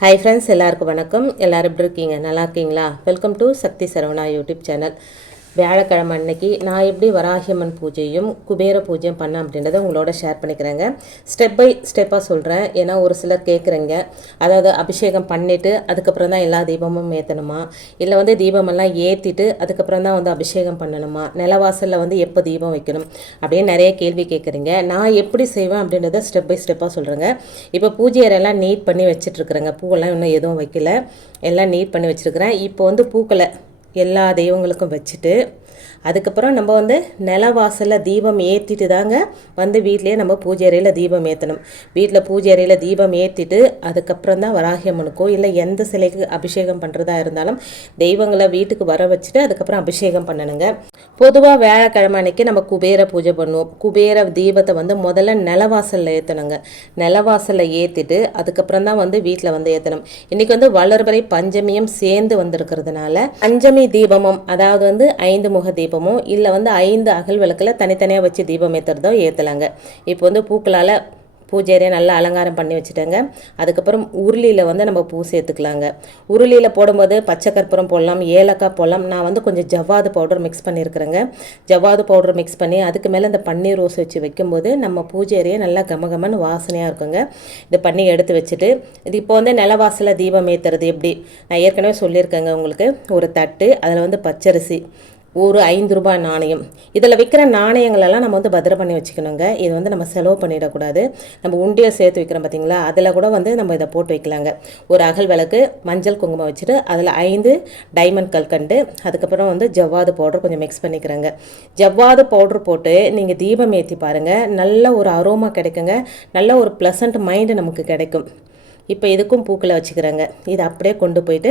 Hi friends, எல்லாருக்கும் வணக்கம். எல்லோரும் எப்படி இருக்கீங்க? நல்லா இருக்கீங்களா? Welcome to Sakthi Saravana YouTube channel. வியாழக்கிழமை அன்னைக்கு நான் எப்படி வராகியம்மன் பூஜையும் குபேர பூஜையும் பண்ணேன் அப்படின்றத உங்களோட ஷேர் பண்ணிக்கிறேங்க. ஸ்டெப் பை ஸ்டெப்பாக சொல்கிறேன். ஏன்னா ஒரு சிலர் கேட்குறீங்க, அதாவது அபிஷேகம் பண்ணிவிட்டு அதுக்கப்புறம் தான் எல்லா தீபமும் ஏற்றணுமா, இல்லை வந்து தீபமெல்லாம் ஏற்றிட்டு அதுக்கப்புறம் தான் வந்து அபிஷேகம் பண்ணணுமா, நிலவாசலில் எப்போ தீபம் வைக்கணும் அப்படின்னு நிறைய கேள்வி கேட்குறீங்க. நான் எப்படி செய்வேன் அப்படின்றத ஸ்டெப் பை ஸ்டெப்பாக சொல்கிறேங்க. இப்போ பூஜை அறையெல்லாம் நீட் பண்ணி வச்சிட்ருக்குறேங்க. பூவெல்லாம் இன்னும் எதுவும் வைக்கல, எல்லாம் நீட் பண்ணி வச்சுருக்கிறேன். இப்போ பூக்களை எல்லா தெய்வங்களுக்கும் வச்சுட்டு அதுக்கப்புறம் நம்ம நிலவாசலில் தீபம் ஏற்றிட்டு தாங்க வீட்லேயே நம்ம பூஜை அறையில் தீபம் ஏற்றணும். வீட்டில் பூஜை அறையில் தீபம் ஏற்றிட்டு அதுக்கப்புறம் தான் வராகியம்மனுக்கோ இல்லை எந்த சிலைக்கு அபிஷேகம் பண்ணுறதா இருந்தாலும் தெய்வங்களை வீட்டுக்கு வர வச்சுட்டு அதுக்கப்புறம் அபிஷேகம் பண்ணணுங்க. பொதுவாக வியாழக்கிழமை அன்னைக்கு நம்ம குபேர பூஜை பண்ணுவோம். குபேர தீபத்தை முதல்ல நிலவாசலில் ஏற்றணுங்க. நிலவாசலில் ஏற்றிட்டு அதுக்கப்புறம் தான் வீட்டில் ஏற்றணும். இன்றைக்கி வளர்வரை பஞ்சமியும் சேர்ந்து வந்திருக்கிறதுனால பஞ்சமி தீபமும், அதாவது 5 முக தீபமோ இல்லை 5 அகல் விளக்கில் தனித்தனியாக வச்சு தீபம் ஏற்றுறதோ ஏற்றலாங்க. இப்போ பூக்களால் பூஜை அறையை நல்லா அலங்காரம் பண்ணி வச்சுட்டேங்க. அதுக்கப்புறம் உருளியில் நம்ம பூ சேர்த்துக்கலாங்க. உருளியில் போடும்போது பச்சை கற்பூரம் போடலாம், ஏலக்காய் போடலாம். நான் கொஞ்சம் ஜவ்வாது பவுடர் மிக்ஸ் பண்ணியிருக்கிறேங்க. ஜவ்வாது பவுடர் மிக்ஸ் பண்ணி அதுக்கு மேலே இந்த பன்னீர் ரோஸ் வச்சு வைக்கும்போது நம்ம பூஜை அறையை நல்லா கமகமன்னு வாசனையாக இருக்குங்க. இது பண்ணி எடுத்து வச்சுட்டு இது இப்போ நிலவாசலில் தீபம் ஏற்றுறது எப்படி நான் ஏற்கனவே சொல்லியிருக்கேங்க. உங்களுக்கு ஒரு தட்டு, அதில் பச்சரிசி, ஒரு 5 ரூபாய் நாணயம், இதில் விற்கிற நாணயங்களெல்லாம் நம்ம பத்திர பண்ணி வச்சுக்கணுங்க. இது நம்ம செலவு பண்ணிடக்கூடாது. நம்ம உண்டியல் சேர்த்து வைக்கிறோம் பார்த்தீங்களா, அதில் கூட நம்ம இதை போட்டு வைக்கலாங்க. ஒரு அகல் விளக்கு, மஞ்சள் குங்குமம் வச்சுட்டு அதில் 5 டைமண்ட் கல்கண்டு, அதுக்கப்புறம் ஜவ்வாது பவுடர் கொஞ்சம் மிக்ஸ் பண்ணிக்கிறேங்க. ஜவ்வாது பவுடர் போட்டு நீங்கள் தீபம் ஏற்றி பாருங்கள், நல்ல ஒரு அரோமா கிடைக்குங்க. நல்ல ஒரு ப்ளசண்ட் மைண்டு நமக்கு கிடைக்கும். இப்போ இதுக்கும் பூக்களை வச்சுக்கிறேங்க. இதை அப்படியே கொண்டு போயிட்டு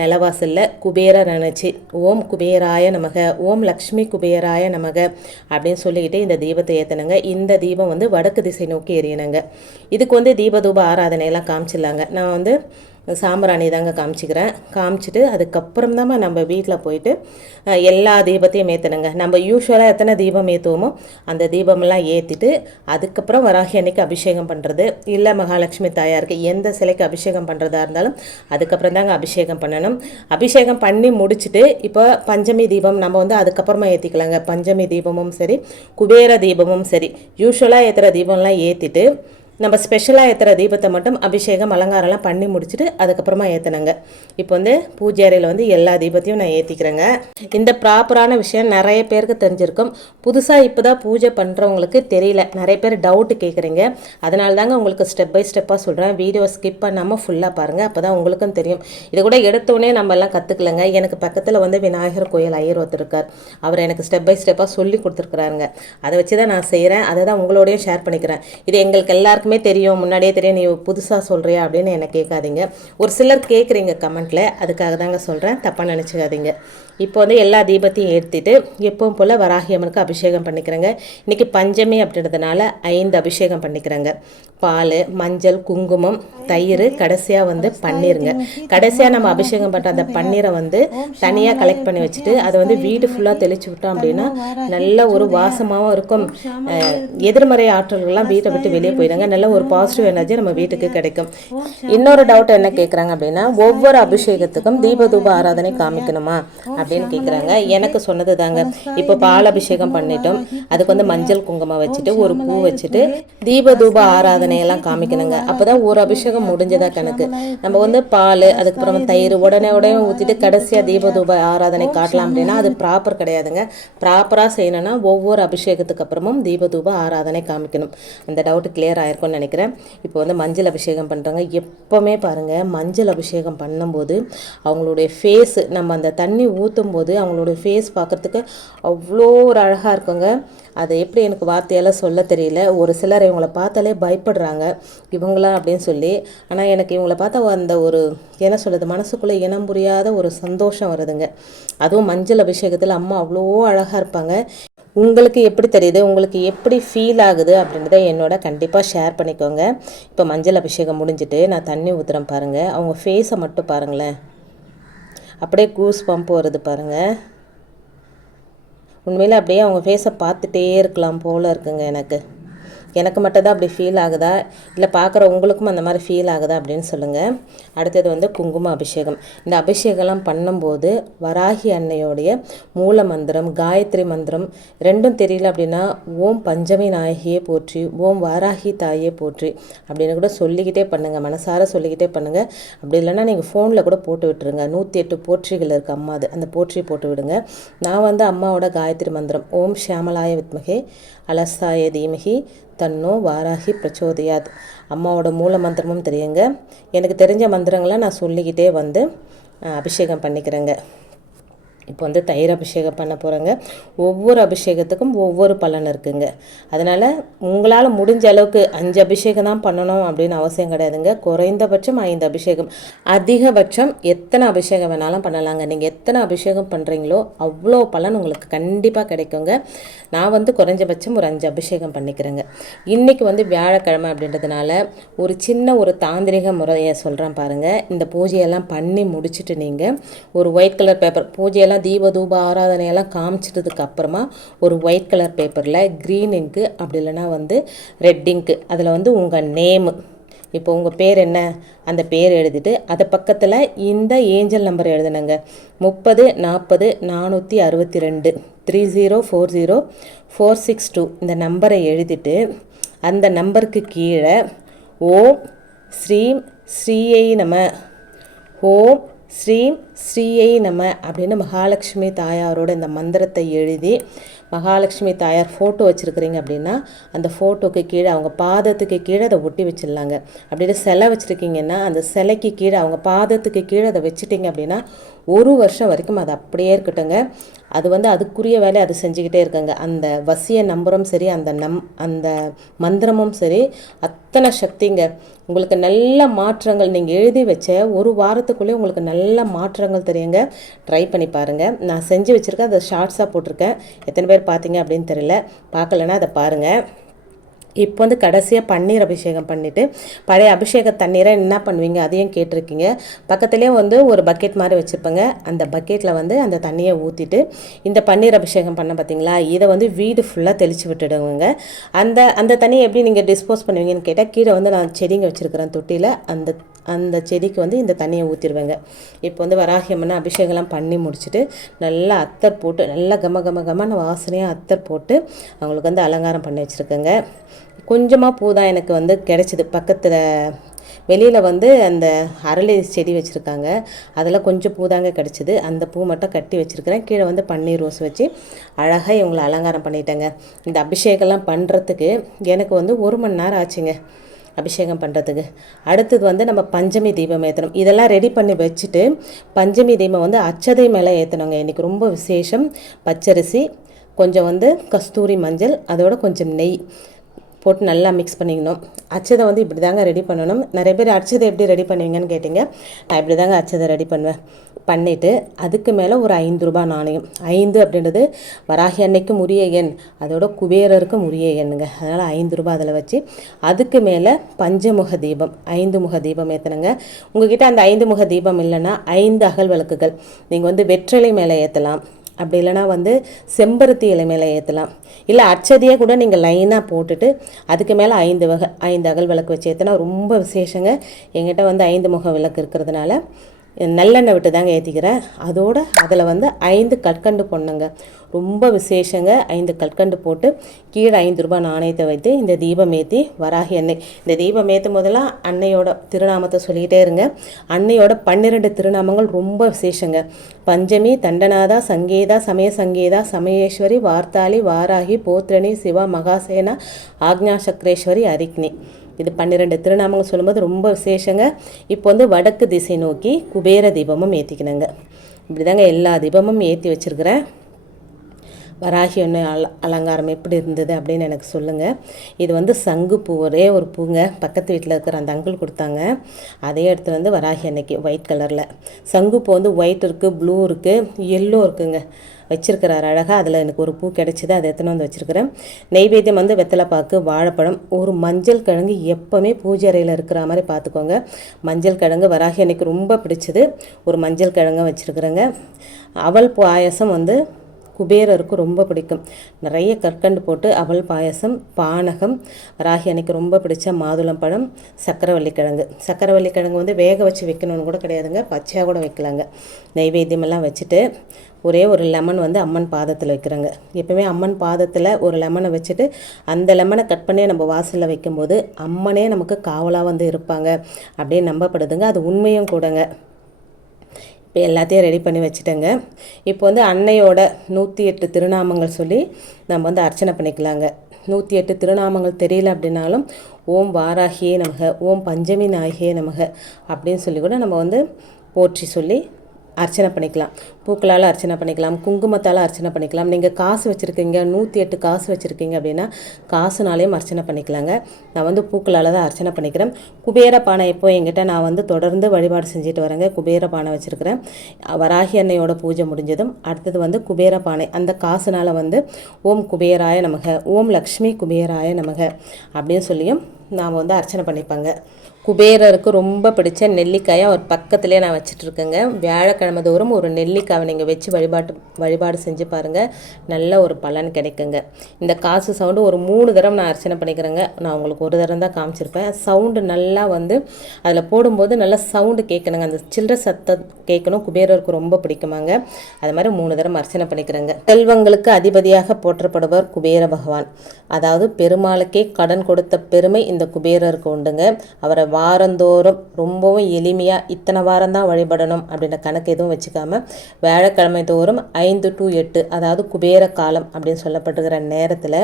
நிலவாசலில் குபேர நினச்சி ஓம் குபேராய நமக, ஓம் லக்ஷ்மி குபேராய நமக அப்படின்னு சொல்லிக்கிட்டு இந்த தீபத்தை ஏற்றணுங்க. இந்த தீபம் வடக்கு திசை நோக்கி எரியணுங்க. இதுக்கு தீபதூப ஆராதனையெல்லாம் காமிச்சிடலாங்க. நான் சாம்பிராணி தாங்க காமிச்சிக்கிறேன். காமிச்சிட்டு அதுக்கப்புறம் தான் நம்ம வீட்டில் போயிட்டு எல்லா தீபத்தையும் ஏற்றணுங்க. நம்ம யூஸ்வலாக எத்தனை தீபம் ஏற்றுவோமோ அந்த தீபமெல்லாம் ஏற்றிட்டு அதுக்கப்புறம் வராகி அன்னைக்கு அபிஷேகம் பண்ணுறது, இல்லை மகாலட்சுமி தாயாருக்கு எந்த சிலைக்கு அபிஷேகம் பண்ணுறதா இருந்தாலும் அதுக்கப்புறம் தாங்க அபிஷேகம் பண்ணணும். அபிஷேகம் பண்ணி முடிச்சுட்டு இப்போ பஞ்சமி தீபம் நம்ம அதுக்கப்புறமா ஏற்றிக்கலாங்க. பஞ்சமி தீபமும் சரி, குபேர தீபமும் சரி, யூஸ்வலாக ஏற்றுற தீபம்லாம் ஏற்றிட்டு நம்ம ஸ்பெஷலாக ஏற்றுற தீபத்தை மட்டும் அபிஷேகம் அலங்காரம்லாம் பண்ணி முடிச்சுட்டு அதுக்கப்புறமா ஏற்றினங்க. இப்போ பூஜை அறையில் எல்லா தீபத்தையும் நான் ஏற்றிக்கிறேங்க. இந்த ப்ராப்பரான விஷயம் நிறைய பேருக்கு தெரிஞ்சிருக்கும். புதுசாக இப்போ தான் பூஜை பண்ணுறவங்களுக்கு தெரியல. நிறைய பேர் டவுட்டு கேட்குறீங்க. அதனால தாங்க உங்களுக்கு ஸ்டெப் பை ஸ்டெப்பாக சொல்கிறேன். வீடியோ ஸ்கிப் பண்ணாமல் ஃபுல்லாக பாருங்கள், அப்போ தான் உங்களுக்கும் தெரியும். இது கூட எடுத்தோடனே நம்ம எல்லாம் கற்றுக்கலங்க. எனக்கு பக்கத்தில் விநாயகர் கோயில் ஐயர் ஒருத்தர் இருக்கார். அவர் எனக்கு ஸ்டெப் பை ஸ்டெப்பாக சொல்லி கொடுத்துருக்குறாருங்க. அதை வச்சு தான் நான் செய்கிறேன். அதை தான் உங்களோடையும் ஷேர் பண்ணிக்கிறேன். இது எங்களுக்கு எல்லாருக்கும் தெரியும், முன்னாடியே தெரியும், நீ புதுசாக சொல்கிறியா அப்படின்னு என்ன கேட்காதீங்க. ஒரு சிலர் கேட்குறீங்க கமெண்ட்டில், அதுக்காக தாங்க சொல்கிறேன், தப்பாக நினச்சிக்காதீங்க. இப்போ எல்லா தீபத்தையும் ஏற்றிட்டு எப்பவும் போல் வராகியம்மனுக்கு அபிஷேகம் பண்ணிக்கிறேங்க. இன்றைக்கி பஞ்சமி அப்படின்றதுனால 5 அபிஷேகம் பண்ணிக்கிறேங்க. பால், மஞ்சள், குங்குமம், தயிர், கடைசியாக பன்னீருங்க. கடைசியாக நம்ம அபிஷேகம் பண்ணுற அந்த பன்னீரை தனியாக கலெக்ட் பண்ணி வச்சுட்டு அதை வீடு ஃபுல்லாக தெளிச்சு விட்டோம் அப்படின்னா நல்ல ஒரு வாசமாகவும் இருக்கும். எதிர்மறை ஆற்றல்கள்லாம் வீட்டை விட்டு வெளியே போயிடுங்க. நல்ல ஒரு பாசிட்டிவ் எனர்ஜி நம்ம வீட்டுக்கு கிடைக்கும். இன்னொரு டவுட் என்ன கேட்குறாங்க அப்படின்னா, ஒவ்வொரு அபிஷேகத்துக்கும் தீபதூப ஆராதனை காமிக்கணுமா அப்படின்னு கேட்குறாங்க. எனக்கு சொன்னது தாங்க. இப்போ பால் அபிஷேகம் பண்ணிட்டோம், அதுக்கு மஞ்சள் குங்குமம் வச்சுட்டு ஒரு பூ வச்சுட்டு தீபதூப ஆராதனையெல்லாம் காமிக்கணுங்க. அப்போ தான் ஒரு அபிஷேகம் முடிஞ்சதா கணக்கு. நம்ம பால், அதுக்கப்புறம் தயிர் உடனே ஊற்றிட்டு கடைசியாக தீபதூப ஆராதனை காட்டலாம் அப்படின்னா அது ப்ராப்பர் கிடையாதுங்க. ப்ராப்பராக செய்யணும்னா ஒவ்வொரு அபிஷேகத்துக்கு அப்புறமும் தீபதூப ஆராதனை காமிக்கணும். அந்த டவுட் கிளியர் ஆயிருக்கும்னு நினைக்கிறேன். இப்போ மஞ்சள் அபிஷேகம் பண்ணுறாங்க. எப்போவுமே பாருங்கள், மஞ்சள் அபிஷேகம் பண்ணும்போது அவங்களுடைய ஃபேஸு, நம்ம அந்த தண்ணி ஊற்றும் போது அவங்களுடைய ஃபேஸ் பார்க்குறதுக்கு அவ்வளோ ஒரு அழகாக இருக்குங்க. அதை எப்படி எனக்கு வார்த்தையால் சொல்ல தெரியல. ஒரு சிலர் இவங்களை பார்த்தாலே பயப்படுறாங்க, இவங்களா அப்படின்னு சொல்லி. ஆனால் எனக்கு இவங்களை பார்த்தா அந்த ஒரு என்ன சொல்கிறது, மனசுக்குள்ளே இனம் புரியாத ஒரு சந்தோஷம் வருதுங்க. அதுவும் மஞ்சள் அபிஷேகத்தில் அம்மா அவ்வளோ அழகாக இருப்பாங்க. உங்களுக்கு எப்படி தெரியுது, உங்களுக்கு எப்படி ஃபீல் ஆகுது அப்படின்றத என்னோட கண்டிப்பாக ஷேர் பண்ணிக்கோங்க. இப்போ மஞ்சள் அபிஷேகம் முடிஞ்சுட்டு நான் தண்ணி ஊற்றுறேன் பாருங்கள். அவங்க ஃபேஸை மட்டும் பாருங்களேன், அப்படியே கூஸ் பம்ப் வருது பாருங்கள். உண்மையில் அப்படியே அவங்க ஃபேஸை பார்த்துட்டே இருக்கலாம் போல் இருக்குங்க எனக்கு. எனக்கு மட்டும் தான் அப்படி ஃபீல் ஆகுதா, இல்லை பார்க்குற உங்களுக்கும் அந்த மாதிரி ஃபீல் ஆகுதா அப்படின்னு சொல்லுங்கள். அடுத்தது வந்து குங்கும அபிஷேகம். இந்த அபிஷேகம்லாம் பண்ணும்போது வராகி அன்னையோடைய மூல மந்திரம், காயத்ரி மந்திரம் ரெண்டும் தெரியல அப்படின்னா ஓம் பஞ்சமி நாயகியே போற்றி, ஓம் வாராகி தாயே போற்றி அப்படின்னு கூட சொல்லிக்கிட்டே பண்ணுங்கள், மனசார சொல்லிக்கிட்டே பண்ணுங்கள். அப்படி இல்லைன்னா நீங்கள் ஃபோனில் கூட போட்டு விட்டுருங்க. 108 போற்றிகள் இருக்குது அம்மாது, அந்த போற்றி போட்டு விடுங்க. நான் வந்து அம்மாவோட காயத்ரி மந்திரம் ஓம் ஷியாமலாய வித்மகே அலஸ்தாய தீமகி தன்னோ வாராகி பிரச்சோதயாத், அம்மாவோட மூல மந்திரமும் தெரியுங்க. எனக்கு தெரிஞ்ச மந்திரங்களை நான் சொல்லிக்கிட்டே வந்து அபிஷேகம் பண்ணிக்கிறேங்க. இப்போ வந்து தயிர் அபிஷேகம் பண்ண போகிறேங்க. ஒவ்வொரு அபிஷேகத்துக்கும் ஒவ்வொரு பலன் இருக்குங்க. அதனால் உங்களால் முடிஞ்ச அளவுக்கு 5 அபிஷேகம் தான் பண்ணணும் அப்படின்னு அவசியம் கிடையாதுங்க. குறைந்தபட்சம் 5 அபிஷேகம், அதிகபட்சம் எத்தனை அபிஷேகம் வேணாலும் பண்ணலாங்க. நீங்கள் எத்தனை அபிஷேகம் பண்ணுறீங்களோ அவ்வளோ பலன் உங்களுக்கு கண்டிப்பாக கிடைக்குங்க. நான் வந்து குறைஞ்சபட்சம் ஒரு 5 அபிஷேகம் பண்ணிக்கிறேங்க. இன்றைக்கி வந்து வியாழக்கிழமை அப்படின்றதுனால ஒரு சின்ன ஒரு தாந்திரிக முறையை சொல்கிறேன் பாருங்கள். இந்த பூஜையெல்லாம் பண்ணி முடிச்சுட்டு நீங்கள் ஒரு ஒயிட் கலர் பேப்பர், பூஜையெல்லாம் தீப தூப ஆராதனையெல்லாம் காமிச்சிட்டதுக்கு அப்புறமா ஒரு ஒயிட் கலர் பேப்பரில் க்ரீன் இங்கு அப்படி இல்லைனா வந்து ரெட் இங்கு, அதில் வந்து உங்கள் நேமு, இப்போ உங்கள் பேர் என்ன அந்த பேர் எழுதிட்டு அது பக்கத்தில் இந்த ஏஞ்சல் நம்பர் எழுதுனங்க 30 40 462 3040462 இந்த நம்பரை எழுதிட்டு அந்த நம்பருக்கு கீழே ஓம் ஸ்ரீம் ஸ்ரீயை நம, ஓம் ஸ்ரீம் ஸ்ரீயை நம அப்படின்னு மகாலட்சுமி தாயாரோட இந்த மந்திரத்தை எழுதி, மகாலட்சுமி தாயார் ஃபோட்டோ வச்சுருக்கிறீங்க அப்படின்னா அந்த ஃபோட்டோக்கு கீழே அவங்க பாதத்துக்கு கீழே அதை ஒட்டி வச்சிடலாங்க. அப்படின்னு சிலை வச்சுருக்கீங்கன்னா அந்த சிலைக்கு கீழே அவங்க பாதத்துக்கு கீழே அதை வச்சுட்டிங்க அப்படின்னா 1 வருஷம் வரைக்கும் அது அப்படியே இருக்கட்டுங்க. அது வந்து அதுக்குரிய வேலையை அது செஞ்சுக்கிட்டே இருக்குங்க. அந்த வசிய நம்பரும் சரி, அந்த மந்திரமும் சரி, அத்தனை சக்திங்க. உங்களுக்கு நல்ல மாற்றங்கள், நீங்கள் எழுதி வச்ச 1 வாரத்துக்குள்ளே உங்களுக்கு நல்ல மாற்றங்கள் தெரியுங்க. ட்ரை பண்ணி பாருங்கள். நான் செஞ்சு வச்சுருக்கேன், அதை ஷார்ட்ஸாக போட்டிருக்கேன். எத்தனை பேர் பார்த்தீங்க அப்படின்னு தெரியல, பார்க்கலன்னா அதை பாருங்கள். இப்போ வந்து கடைசியாக பன்னீர் அபிஷேகம் பண்ணிவிட்டு பழைய அபிஷேக தண்ணீரை என்ன பண்ணுவீங்க அதையும் கேட்டிருக்கீங்க. பக்கத்துலேயே வந்து ஒரு பக்கெட் மாதிரி வச்சுருப்பேங்க. அந்த பக்கெட்டில் வந்து அந்த தண்ணியை ஊற்றிட்டு இந்த பன்னீர் அபிஷேகம் பண்ண பார்த்தீங்களா, இதை வந்து வீடு ஃபுல்லாக தெளித்து விட்டுடுவோங்க. அந்த தண்ணியை எப்படி நீங்கள் டிஸ்போஸ் பண்ணுவீங்கன்னு கேட்டால், கீழே வந்து நான் செடிங்க வச்சுருக்கிறேன் தொட்டியில், அந்த செடிக்கு வந்து இந்த தண்ணியை ஊற்றிடுவேங்க. இப்போ வந்து வராகியம்மனை அபிஷேகம்லாம் பண்ணி முடிச்சுட்டு நல்லா அத்தர் போட்டு நல்லா கம வாசனையாக அத்தர் போட்டு அவங்களுக்கு வந்து அலங்காரம் பண்ணி வச்சுருக்கேங்க. கொஞ்சமாக பூ தான் எனக்கு வந்து கிடச்சிது. பக்கத்தில் வெளியில் வந்து அந்த அரளி செடி வச்சுருக்காங்க, அதில் கொஞ்சம் பூ தாங்க கிடச்சிது. அந்த பூ மட்டும் கட்டி வச்சுருக்கிறேன். கீழே வந்து பன்னீர் ரோஸ் வச்சு அழகாக இவங்களை அலங்காரம் பண்ணிட்டேங்க. இந்த அபிஷேகம்லாம் பண்ணுறதுக்கு எனக்கு வந்து 1 மணி நேரம் ஆச்சுங்க அபிஷேகம் பண்ணுறதுக்கு. அடுத்தது வந்து நம்ம பஞ்சமி தீபம் ஏற்றணும். இதெல்லாம் ரெடி பண்ணி வச்சுட்டு பஞ்சமி தீபம் வந்து அச்சதை மேலே ஏற்றணுங்க. இன்றைக்கி ரொம்ப விசேஷம். பச்சரிசி, கொஞ்சம் வந்து கஸ்தூரி மஞ்சள், அதோட கொஞ்சம் நெய் போட்டு நல்லா மிக்ஸ் பண்ணிக்கணும். அச்சதை வந்து இப்படி தாங்க ரெடி பண்ணணும். நிறைய பேர் அச்சதை எப்படி ரெடி பண்ணுவீங்கன்னு கேட்டிங்க. நான் இப்படி தாங்க அச்சதை ரெடி பண்ணுவேன். பண்ணிவிட்டு அதுக்கு மேலே ஒரு 5 ரூபாய் நாணயம். 5 அப்படின்றது வராகி அன்னைக்கும் உரிய எண், அதோட குபேரருக்கும் உரிய எண்ணுங்க. அதனால் 5 ரூபாய் அதில் வச்சு அதுக்கு மேலே பஞ்சமுக தீபம் 5 முக தீபம் ஏற்றணுங்க. உங்ககிட்ட அந்த 5 முக தீபம் இல்லைன்னா 5 அகல் விளக்குகள் நீங்கள் வந்து வெற்றிலை மேலே ஏற்றலாம். அப்படி இல்லைனா வந்து செம்பருத்தி இலை மேலே ஏற்றலாம். இல்லை அச்சதையே கூட நீங்கள் லைனாக போட்டுட்டு அதுக்கு மேலே 5 அகல் விளக்கு வச்சு ஏற்றினா ரொம்ப விசேஷங்க. எங்கிட்ட வந்து 5 முக விளக்கு இருக்கிறதுனால நல்லெண்ணெய் விட்டு தாங்க ஏற்றிக்கிறேன். அதோடு அதில் வந்து 5 கற்கண்டு பொண்ணுங்க, ரொம்ப விசேஷங்க. 5 கற்கண்டு போட்டு கீழே 5 ரூபாய் நாணயத்தை வைத்து இந்த தீபம் ஏற்றி வராகி அன்னை, இந்த தீபம் ஏற்றும் போதெல்லாம் அன்னையோட திருநாமத்தை சொல்லிக்கிட்டே இருங்க. அன்னையோட 12 திருநாமங்கள் ரொம்ப விசேஷங்க. பஞ்சமி, தண்டநாதா, சங்கேதா, சமய சங்கேதா, சமயேஸ்வரி, வார்த்தாளி, வாராகி, போத்ரணி, சிவா, மகாசேனா, ஆக்ஞா சக்ரேஸ்வரி, அரிக்னி. இது 12 திருநாமங்கள் சொல்லும்போது ரொம்ப விசேஷங்க. இப்போ வந்து வடக்கு திசை நோக்கி குபேர தீபமும் ஏற்றிக்கணுங்க. இப்படி தாங்க எல்லா தீபமும் ஏற்றி வச்சுருக்கிறேன். வராகி ஒன்று அலங்காரம் எப்படி இருந்தது அப்படின்னு எனக்கு சொல்லுங்கள். இது வந்து சங்கு பூ, ஒரே ஒரு பூங்க, பக்கத்து வீட்டில் இருக்கிற அந்த அங்கிள் கொடுத்தாங்க. அதே இடத்துல வந்து வராகி அன்னைக்கு ஒயிட் கலரில் சங்கு பூ வந்து ஒயிட் இருக்குது, ப்ளூ இருக்குது, எல்லோ இருக்குங்க வச்சுருக்கிறார் அழகாக. அதில் எனக்கு ஒரு பூ கிடச்சிது, அதை எத்தனை வந்து வச்சுருக்கிறேன். நெய்வேத்தியம் வந்து வெத்தலைப்பாக்கு, வாழைப்பழம், ஒரு மஞ்சள் கிழங்கு எப்போவுமே பூஜை அறையில் இருக்கிற மாதிரி பார்த்துக்கோங்க. மஞ்சள் கிழங்கு வராகி அன்னைக்கு ரொம்ப பிடிச்சது. ஒரு மஞ்சள் கிழங்கு வச்சுருக்குறேங்க. அவல் பாயாசம் வந்து குபேரருக்கு ரொம்ப பிடிக்கும். நிறைய கற்கண்டு போட்டு அவல் பாயசம், பானகம், வராகி அன்னைக்கு ரொம்ப பிடிச்ச மாதுளம்பழம், சக்கரவள்ளி கிழங்கு வந்து வேக வச்சு வைக்கணும்னு கூட கிடையாதுங்க, பச்சையாக கூட வைக்கலாங்க. நைவேத்தியமெல்லாம் வச்சுட்டு ஒரே ஒரு லெமன் வந்து அம்மன் பாதத்தில் வைக்கிறாங்க. எப்பவுமே அம்மன் பாதத்தில் ஒரு லெமனை வச்சுட்டு அந்த லெமனை கட் பண்ணி நம்ம வாசலில் வைக்கும்போது அம்மனே நமக்கு காவலாக வந்து இருப்பாங்க அப்படின்னு நம்பப்படுதுங்க. அது உண்மையும் கூடங்க. இப்போ எல்லாத்தையும் ரெடி பண்ணி வச்சுட்டேங்க. இப்போ வந்து அன்னையோட 108 திருநாமங்கள் சொல்லி நம்ம வந்து அர்ச்சனை பண்ணிக்கலாங்க. 108 திருநாமங்கள் தெரியல அப்படின்னாலும் ஓம் வாராகியே நமக, ஓம் பஞ்சமி நாயகியே நமக அப்படின்னு சொல்லி கூட நம்ம வந்து போற்றி சொல்லி அர்ச்சனை பண்ணிக்கலாம். பூக்களால் அர்ச்சனை பண்ணிக்கலாம், குங்குமத்தால் அர்ச்சனை பண்ணிக்கலாம். நீங்கள் காசு வச்சுருக்கீங்க, 108 காசு வச்சுருக்கீங்க அப்படின்னா காசுனாலேயும் அர்ச்சனை பண்ணிக்கலாங்க. நான் வந்து பூக்களால் தான் அர்ச்சனை பண்ணிக்கிறேன். குபேர பானை எப்போ என்கிட்ட நான் வந்து தொடர்ந்து வழிபாடு செஞ்சுட்டு வரேங்க. குபேர பானை வச்சுருக்கிறேன். வராகி அன்னையோட பூஜை முடிஞ்சதும் அடுத்தது வந்து குபேர பானை, அந்த காசுனால் வந்து ஓம் குபேராய நமக, ஓம் லக்ஷ்மி குபேராய நமக அப்படின்னு சொல்லியும் நாம் வந்து அர்ச்சனை பண்ணிப்பாங்க. குபேரருக்கு ரொம்ப பிடிச்ச நெல்லிக்காயை ஒரு பக்கத்துலேயே நான் வச்சிட்ருக்கேங்க. வியாழக்கிழமை தோறும் ஒரு நெல்லிக்காவை நீங்கள் வச்சு வழிபாடு செஞ்சு பாருங்கள், நல்ல ஒரு பலன் கிடைக்குங்க. இந்த காசு சவுண்டு ஒரு 3 தடவை நான் அர்ச்சனை பண்ணிக்கிறேங்க. நான் உங்களுக்கு ஒரு தடவை தான் காமிச்சிருப்பேன். சவுண்டு நல்லா வந்து அதில் போடும்போது நல்லா சவுண்டு கேட்கணுங்க, அந்த சில்லற சத்தம் கேட்கணும். குபேரருக்கு ரொம்ப பிடிக்குமாங்க. அது மாதிரி 3 தடவை அர்ச்சனை பண்ணிக்கிறேங்க. செல்வங்களுக்கு அதிபதியாக போற்றப்படுவர் குபேர பகவான். அதாவது பெருமாளுக்கே கடன் கொடுத்த பெருமை இந்த குபேரருக்கு உண்டுங்க. அவரை வாரந்தோறும் ரொம்பவும் எளிமையாக இத்தனை வாரம் தான் வழிபடணும் அப்படின்ற கணக்கு எதுவும் வச்சுக்காம வியாழக்கிழமை தோறும் 5 to 8, அதாவது குபேர காலம் அப்படின்னு சொல்லப்படுகிற நேரத்தில்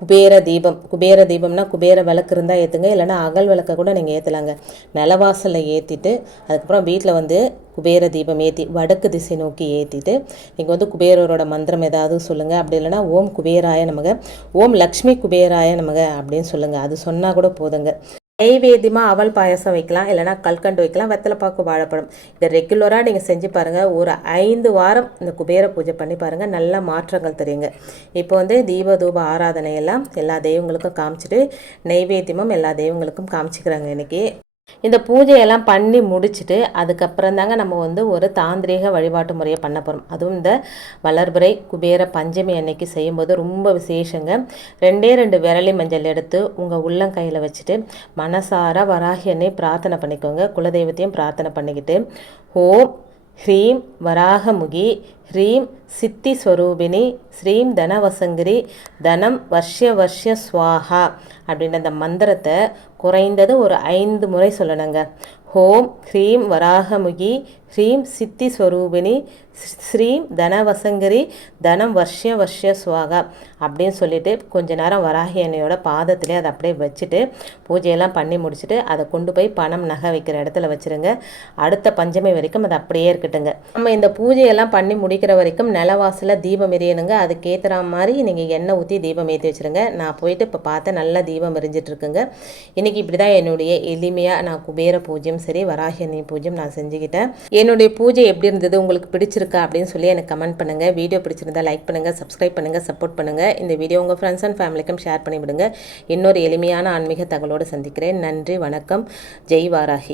குபேர தீபம்னா குபேர விளக்கு இருந்தால் ஏற்றுங்க, இல்லைன்னா அகல் விளக்கை கூட நீங்கள் ஏற்றலாங்க. நிலவாசலில் ஏற்றிட்டு அதுக்கப்புறம் வீட்டில் வந்து குபேர தீபம் ஏற்றி வடக்கு திசை நோக்கி ஏற்றிட்டு நீங்கள் வந்து குபேரரோட மந்திரம் ஏதாவது சொல்லுங்கள். அப்படி இல்லைன்னா ஓம் குபேராய நமக, ஓம் லக்ஷ்மி குபேராய நமக அப்படின்னு சொல்லுங்கள். அது சொன்னால் கூட போதுங்க. நைவேத்தியமாக அவல் பாயசம் வைக்கலாம், இல்லைனா கல்கண்டு வைக்கலாம், வெத்தலைப்பாக்கு வாழைப்பழம். இதை ரெகுலராக நீங்கள் செஞ்சு பாருங்கள். ஒரு 5 வாரம் இந்த குபேர பூஜை பண்ணி பாருங்கள், நல்ல மாற்றங்கள் தெரியுங்க. இப்போ வந்து தீப தூப ஆராதனையெல்லாம் எல்லா தெய்வங்களுக்கும் காமிச்சிட்டு நைவேத்தியமும் எல்லா தெய்வங்களுக்கும் காமிச்சிக்கிறாங்க இன்றைக்கி. இந்த பூஜையெல்லாம் பண்ணி முடிச்சுட்டு அதுக்கப்புறம் தாங்க நம்ம வந்து ஒரு தாந்திரீக வழிபாட்டு முறையை பண்ண போகிறோம். அதுவும் இந்த வளர்பிறை குபேர பஞ்சமி அன்னைக்கு செய்யும்போது ரொம்ப விசேஷங்க. 2 விரலி மஞ்சள் எடுத்து உங்கள் உள்ளங்கையில் வச்சுட்டு மனசார வராகி அன்னை பிரார்த்தனை பண்ணிக்கோங்க. குலதெய்வத்தையும் பிரார்த்தனை பண்ணிக்கிட்டு ஓம் ஹ்ரீம் வராகமுகி, ஹ்ரீம் சித்தி ஸ்வரூபிணி, ஸ்ரீம் தனவசங்கிரி, தனம் வர்ஷ்ய ஸ்வாஹா அப்படின்ற அந்த மந்திரத்தை குறைந்தது ஒரு 5 முறை சொல்லணுங்க. ஓம் ஹ்ரீம் வராகமுகி, ஹ்ரீம் சித்தி ஸ்வரூபிணி, ஸ்ரீம் தனவசங்கரி, தனம் வர்ஷ்ய ஸ்வாகா அப்படின்னு சொல்லிட்டு கொஞ்ச நேரம் வராகி அன்னையோட பாதத்திலே அதை அப்படியே வச்சுட்டு பூஜையெல்லாம் பண்ணி முடிச்சுட்டு அதை கொண்டு போய் பணம் நகை வைக்கிற இடத்துல வச்சுருங்க. அடுத்த பஞ்சமி வரைக்கும் அது அப்படியே இருக்கட்டுங்க. நம்ம இந்த பூஜையெல்லாம் பண்ணி முடிக்கிற வரைக்கும் நிலவாசலில் தீபம் எரியணுங்க. அதுக்கேற்றுற மாதிரி நீங்கள் எண்ணெய் ஊற்றி தீபம் ஏற்றி வச்சுருங்க. நான் போயிட்டு இப்போ பார்த்தேன், நல்லா தீபம் எரிஞ்சிட்ருக்குங்க. இன்றைக்கி இப்படி தான் என்னுடைய எளிமையாக நான் குபேர பூஜையும் சரி வராகி அன்னை பூஜையும் நான் செஞ்சுக்கிட்டேன். என்னுடைய பூஜை எப்படி இருந்தது, உங்களுக்கு பிடிச்சிருக்கா அப்படின்னு சொல்லி எனக்கு கமெண்ட் பண்ணுங்கள். வீடியோ பிடிச்சிருந்தா லைக் பண்ணுங்கள், சப்ஸ்கிரைப் பண்ணுங்கள், சப்போர்ட் பண்ணுங்கள். இந்த வீடியோ உங்கள் ஃப்ரெண்ட்ஸ் அண்ட் ஃபேமிலிக்கும் ஷேர் பண்ணிவிடுங்க. இன்னொரு எளிமையான ஆன்மீக தகவலோடு சந்திக்கிறேன். நன்றி, வணக்கம், ஜெய் வாராகி.